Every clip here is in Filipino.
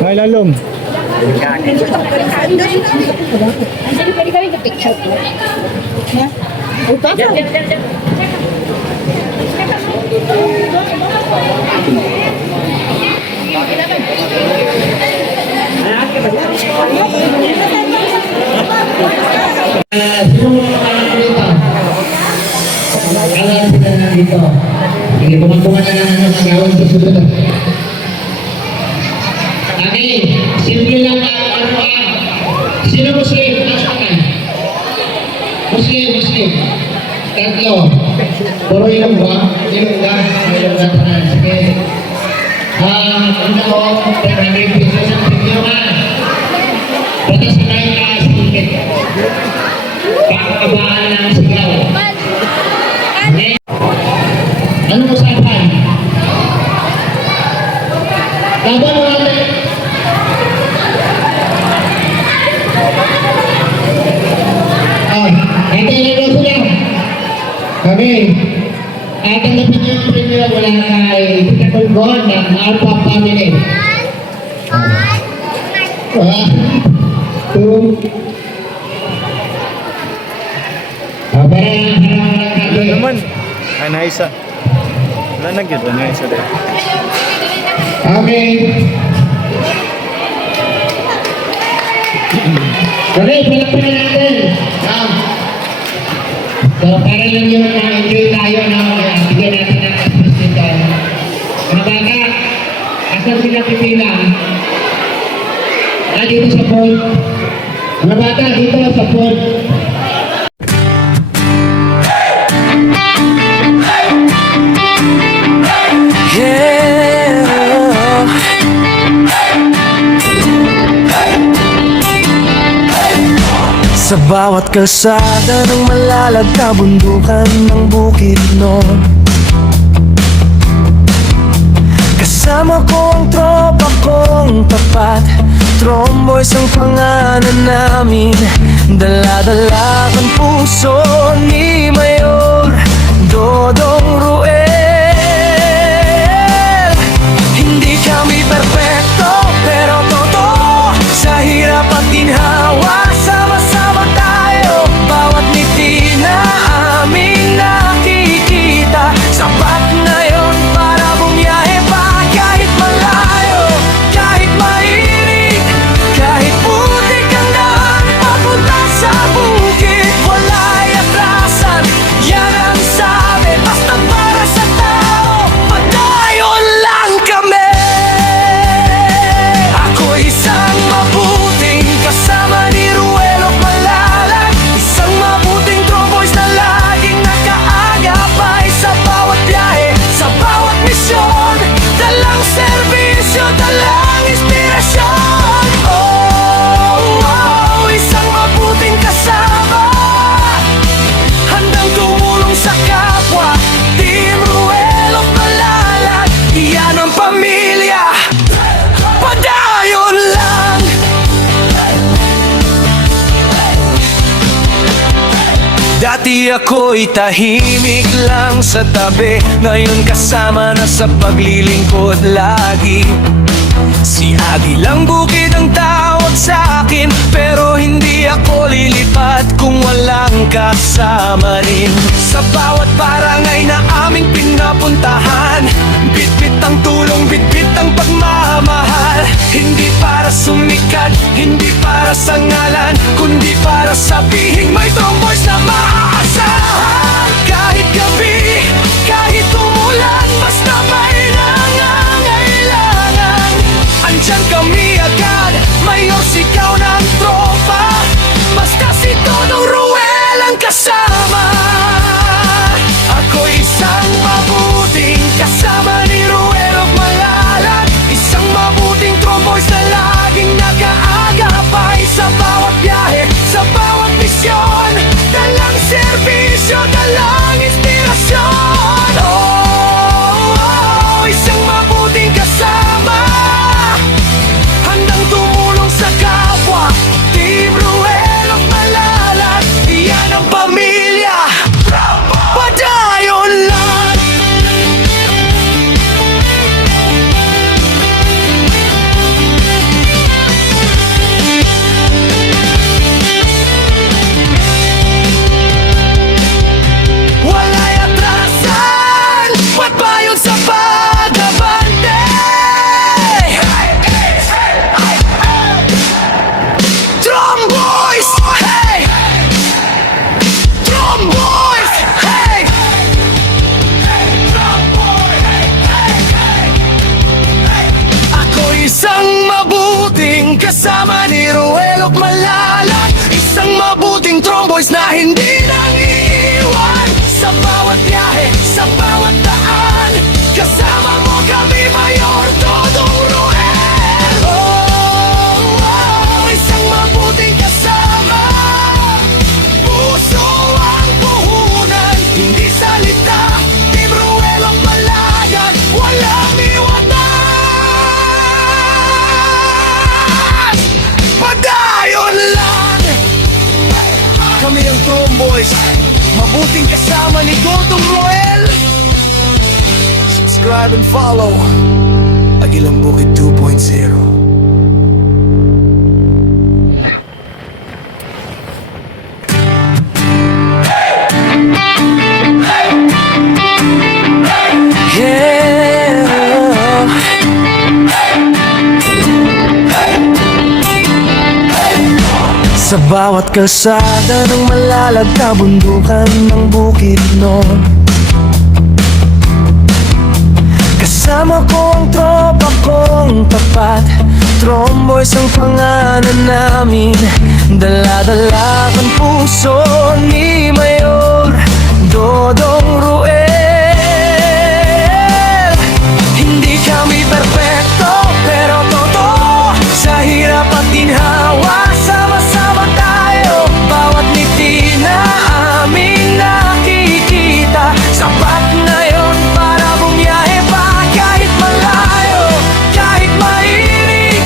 May lalong. Pwede kami sa picture. Dito. Sige, pumapungan na lang ang gawin sa sunod. Okay, simple lang ang sino Muslim? Nasaan ka? Muslim. Tatlo. Puro ilong ba? Ilong ka? Ilong ka na. Sige. Una ko, 10 pesos ang video ka. Bata sa kayo ka, sikit. Pakakabaan ng sigaw. Okay? Anong usapan? Laban mo natin. Hintay na sila. Kami. Tanggapin niyo yung premium mula kay Peter Colgon ng Alpha Family. 1, 2. Ano naman? Ay, naisa. Wala na gyud, naisa din. Okay. Okay, palakpakan natin. So, para lang yun na-enjoy tayo, no? Bigyan natin ng express dito. Mga bata, asan sila pipila? Dito sa board. Mga bata, dito sa board. Sa bawat kalsada ng malalag kabundukan ng Bukidnon, kasama ko ang tropa kong tapat. Tromboys ang pangalan namin, dala-dala ang puso ni Mayor Dodong Ruel. Hindi kami perfecto, pero totoo sa hirap at ginhawa. Sama-sama tayo, bawat ngiti na aming nakikita. Sapat na yon para bumiyahe pa kahit malayo, kahit mainit, kahit putik ang daan papunta sa bukid. Wala'y atrasan, yan ang sabi, basta para sa tao, padayon lang kami. Ako'y isang mabuting kasama ni Ruelo Malalag, isang mabuting tromboys na laging nakaagapay sa bawat biyahe, sa bawat misyon. Dalang serbisyo, dalang inspirasyon. Oh, isang mabuting kasama, handang tumulong sa kapwa. Team Ruelo Malalag, iyan ang pamilya, padayon lang. Dati ako'y tahimik lang sa tabi, ngayon kasama na sa paglilingkod lagi. Si Agilang Bukid ang tawag sa akin, pero hindi ako lilipat kung walang kasama rin. Sa bawat barangay na aming pinapuntahan, bitbit ang tulong, bitbit ang pagmamahal. Hindi para sumikat, hindi para sa ngalan, kundi para sabihin may tromboys na maaasahan. Kahit gabi, kahit umulan, basta may nangangailangan, andyan kami agad, mayor sigaw ng tropa. Basta si Dodong Ruel ang kasama. Ako'y isang mabuting kasama ni Ruel Malalag, isang mabuting tromboys na laging nag-aagapay sa bawat biyahe, sa bawat misyon. boys na hindi nang iiwan sa bawat biyahe, sa bawat daan. Kasama mo kami, Mayor Dodong Ruel. Isang mabuting kasama, puso ang puhunan, hindi salita. Team Ruel ang palayan, walang iwanan. Padayon lang, kami ang Tromboys, mabuting kasama ni Dodong Ruel. Subscribe and follow Agilang Bukid 2.0. Sa bawat kalsada ng malalag na bundukan ng Bukidnon, kasama ko ang tropa kong tapat. Tromboys ang pangalan namin, dala-dala ang puso ni Mayor Dodong Ruel. Hindi kami perfecto, pero totoo, sa hirap at ginhawa, sama-sama tayo. Bawat ngiti na aming nakikita, sapat na yon para bumiyahe pa. Kahit malayo, kahit mainit,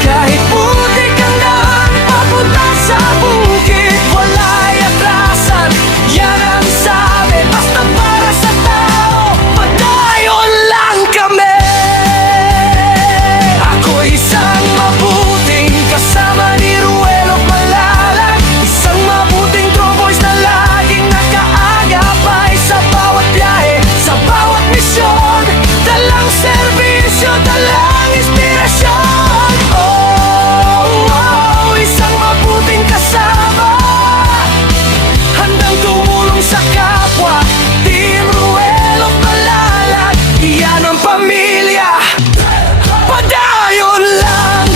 kahit putik ang daan papunta sa bukid, wala'y atrasan, yan ang sabi. Basta para sa tao, padayon lang kami. Ako isang mabuting kasama ni Ruel of Malalag, isang mabuting Tromboys na laging nakaagapay sa bawat biyahe, sa bawat misyon. Dalang serbisyo, dalang inspirasyon. Isang mabuting kasama, handang tumulong sa kapwa. Team Ruel of Malalag, iyan ang pamilya. Padayon lang.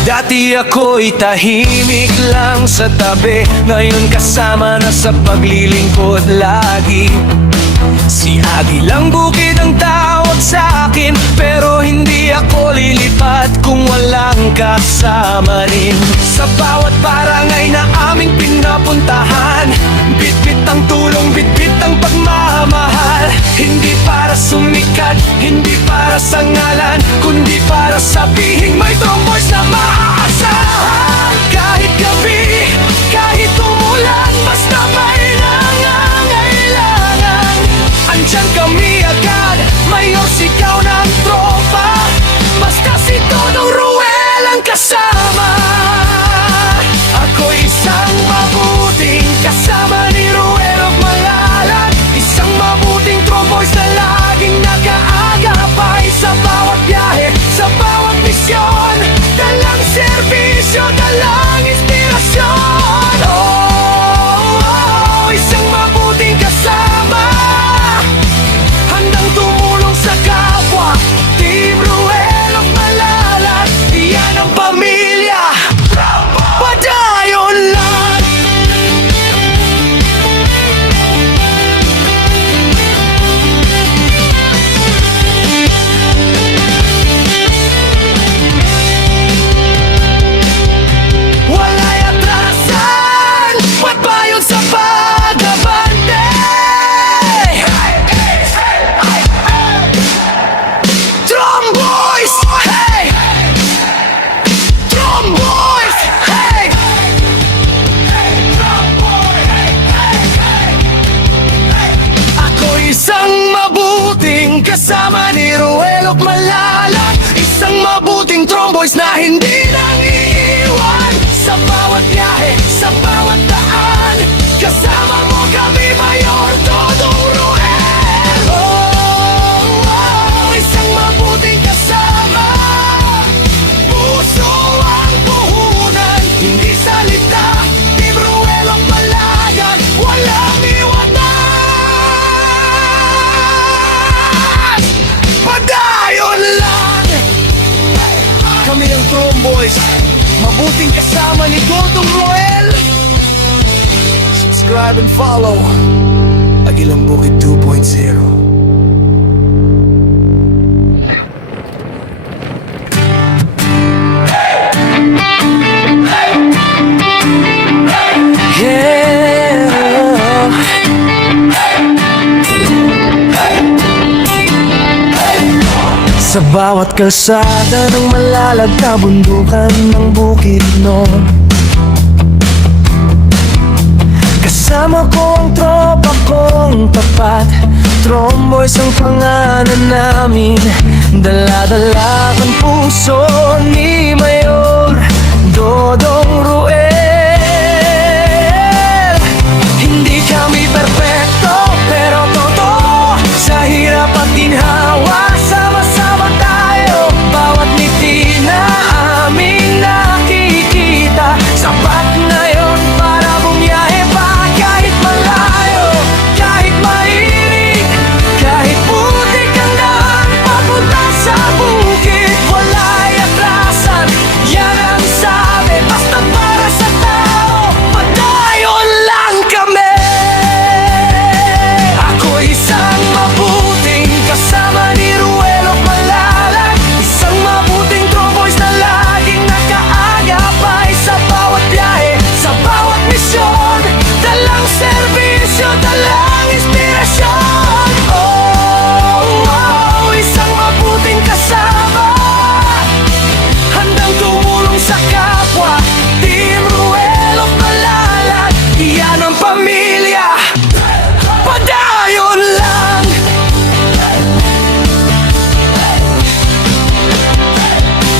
Dati ako'y tahimik lang sa tabi, ngayon kasama na sa paglilingkod lagi. Si Agilang Bukid ang tawag sa akin, pero hindi ako lilipat kung walang kasama rin. Sa bawat barangay na aming pinapuntahan, bitbit ang tulong, bitbit ang pagmamahal. Hindi para sumikat, hindi para sa ngalan, kundi para sabihin may Tromboys na maaasahan. Kahit gabi, kahit umulan, basta may nangangailangan, andyan kami agad. Mayor, sigaw ng tropa, basta si Dodong Ruel ang kasama. Ako isang mabuting kasama ni Ruel of Malalag, isang mabuting Tromboys na laging nag-aagapay sa bawat biyahe, sa bawat misyon. Dalang serbisyo, mabuting kasama ni Dodong Roel. Subscribe and follow Agilang Bukid 2.0. Sa bawat kalsada ng malalag kabundukan ng Bukidnon, kasama ko ang tropa kong tapat. Tromboys ang pangalan namin, dala-dala ang puso ni Mayor Dodong Roel. Hindi kami perpekto pero totoo, sa hirap at ginhawa sama-sama tayo. Bawat ngiti na aming nakikita, sapat na yon para bumiyahe pa. Kahit malayo, kahit mainit, kahit putik ang daan papunta sa bukid, wala'y atrasan, yan ang sabi. Basta para sa tao, padayon lang kami. Ako'y isang mabuting kasama ni Ruelo Malalag, isang mabuting tromboys na laging nakaagapay sa bawat biyahe, sa bawat misyon. Dalang serbisyo, dalang inspirasyon. Oh, isang mabuting kasama, handang tumulong sa kapwa. Team Ruelo Malalag, iyan ang pamilya. Padayon lang.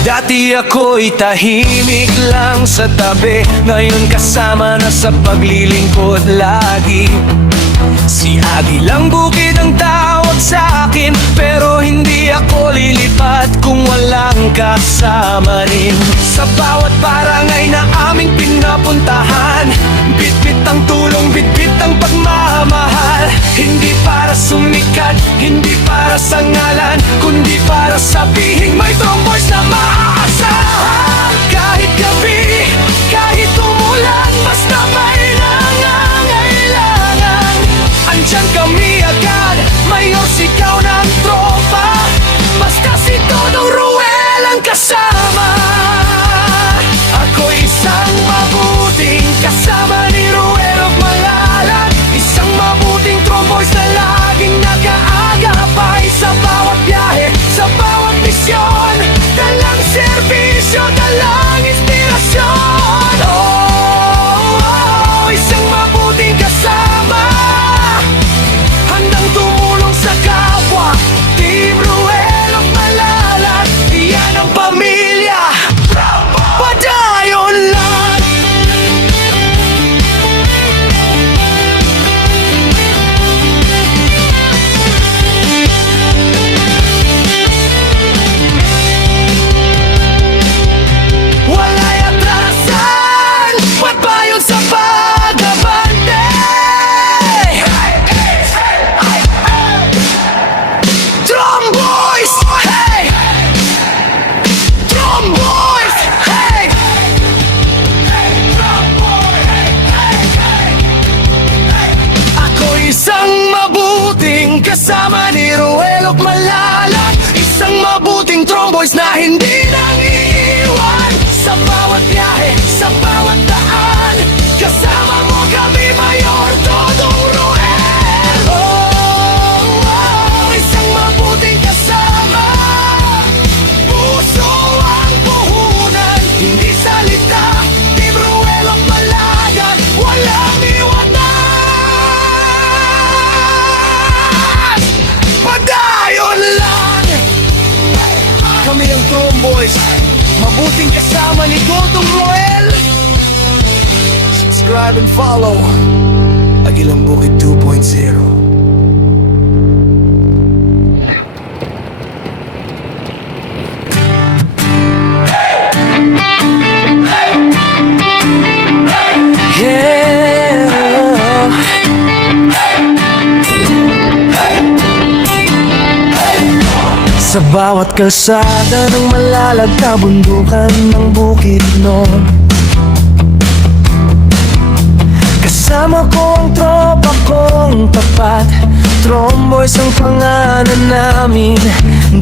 Dati ako'y tahimik lang sa tabi, ngayon kasama na sa paglilingkod lagi. Si Agilang Bukid ang tawag sa akin, pero hindi ako lilipat kung walang kasama rin. Sa bawat barangay na aming pinapuntahan, bitbit ang tulong, bitbit ang pagmamahal. Hindi para sumikat, hindi para sa ngalan, kundi para sabihin may tromboys na maaasahan. Kahit gabi, kahit umulan, basta may nangangailangan, andyan kami agad. Mayor, sigaw ng tropa, basta si Dodong Roel ang kasama. Ako isang mabuting kasama ni Ruelo Malalag, isang mabuting tromboys na laging nakaagapay sa bawat biyahe, sa bawat misyon. Dalang serbisyo, dalang inspirasyon. Oh, isang mabuting kasama, handang tumulong sa kapwa. Team Ruelo Malalag, iyan ang pamilya. Padayon lang. Wala'y atrasan, pagbayon sa pag-abante. Tromboys, hey! Tromboys, hey! Ako isang mabuting kasama ni Ruelo Malalag, isang mabuting tromboys na hindi nang iiwan. Sa bawat biyahe, sa bawat daan, kasama mo kami, Mayor Dodong Roel. Oh, isang mabuting kasama, puso ang puhunan, hindi salita. Team Ruelo Malalag, walang iwanan. Padayon lang. Kami ang tromboys, mabuting kasama ni Dodong Roel. Subscribe and follow Agilang Bukid 2.0. Sa bawat kalsada ng malalag kabundukan ng bukid nun. Kasama ko ang tropa kong tapat, Tromboys ang pangalan namin.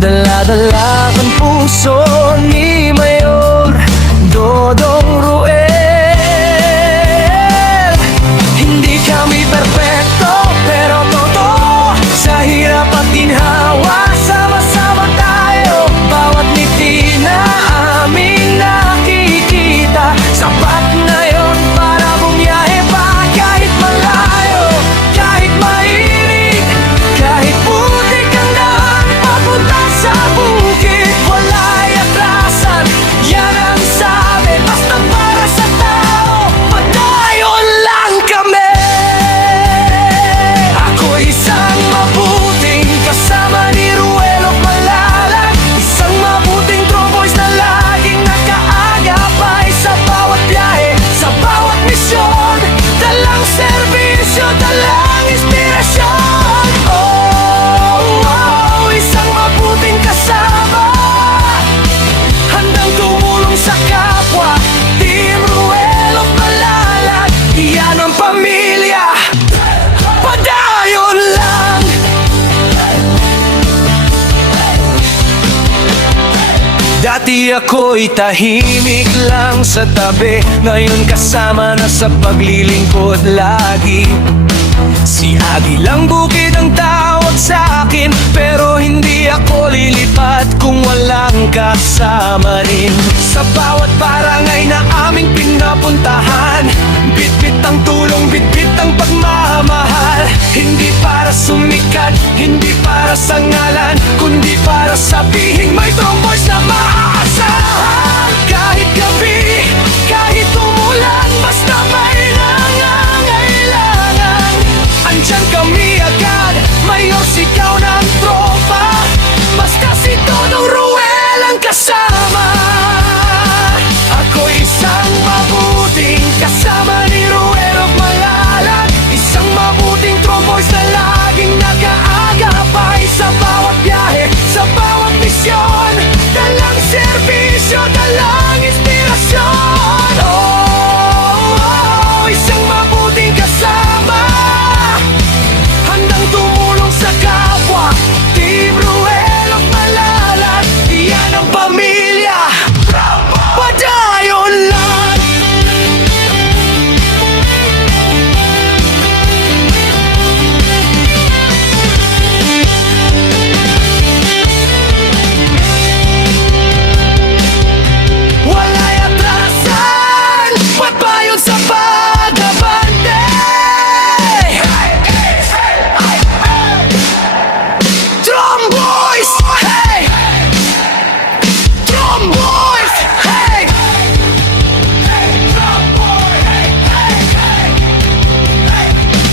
Dala-dala ang puso ni Mayor Dodong Ruel. Hindi kami perpekto pero totoo, sa hirap at ginhawa sama-sama tayo. Bawat ngiti na aming nakikita, sapat na yon para bumiyahe pa. Kahit malayo, kahit mainit, kahit putik ang daan papunta sa bukid, wala'y atrasan, yan ang sabi. Basta para sa tao, padayon lang kami. Ako'y isang mabuting kasama ni Ruelo Malalag, isang mabuting Tromboys na laging nakaagapay sa bawat biyahe, sa bawat misyon. Dalang serbisyo, dalang inspirasyon. Oh, isang mabuting kasama, handang tumulong sa kapwa. Team Ruelo Malalag, iyan ang pamilya. Padayon lang. Dati ako'y tahimik lang sa tabi, ngayon kasama na sa paglilingkod lagi. Si Agilang Bukid ang tawag sa akin, pero hindi ako lilipat kung walang kasama rin. Sa bawat barangay na aming pinapuntahan, bitbit ang tulong, bitbit ang pagmamahal. Hindi para sumikat, hindi para sa ngalan, kundi para sabihin may Tromboys na maaasahan. Kahit gabi, kahit umulan, basta may nangangailangan, andyan kami agad. Mayor, sigaw ng tropa, basta si Dodong Ruel ang kasama. Ako isang mabuting kasama ni Ruel Malalag, isang mabuting Tromboys na laging nag-aagapay sa bawat biyahe, sa bawat misyon. Dalang serbisyo, dalang inspirasyon. Oh, isang mabuting kasama, handang tumulong sa kapwa. Team Ruel Malalag, iyan ang pamilya. Padayon lang. Wala'y atrasan, pagbayon sa pag-abante. Tromboys, hey! Tromboys, hey!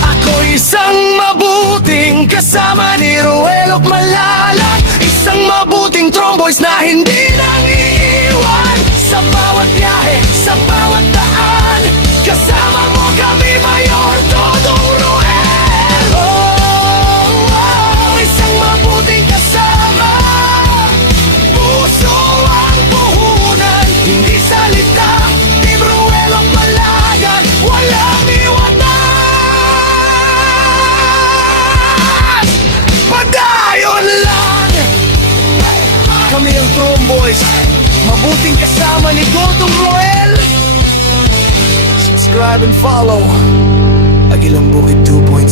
Ako isang mabuting kasama ni Ruel Malalag, isang mabuting Tromboys na hindi nang iiwan. Sa bawat biyahe, sa bawat daan, kasama mo kami, Mayor Dodong Ruel. Oh, isang mabuting kasama, puso ang puhunan, hindi salita. Team Ruel Malalag, walang iwanan. Padayon lang. Kami ang Tromboys, mabuting kasama ni Dodong Ruel. Subscribe and follow Agilang Bukid 2.0.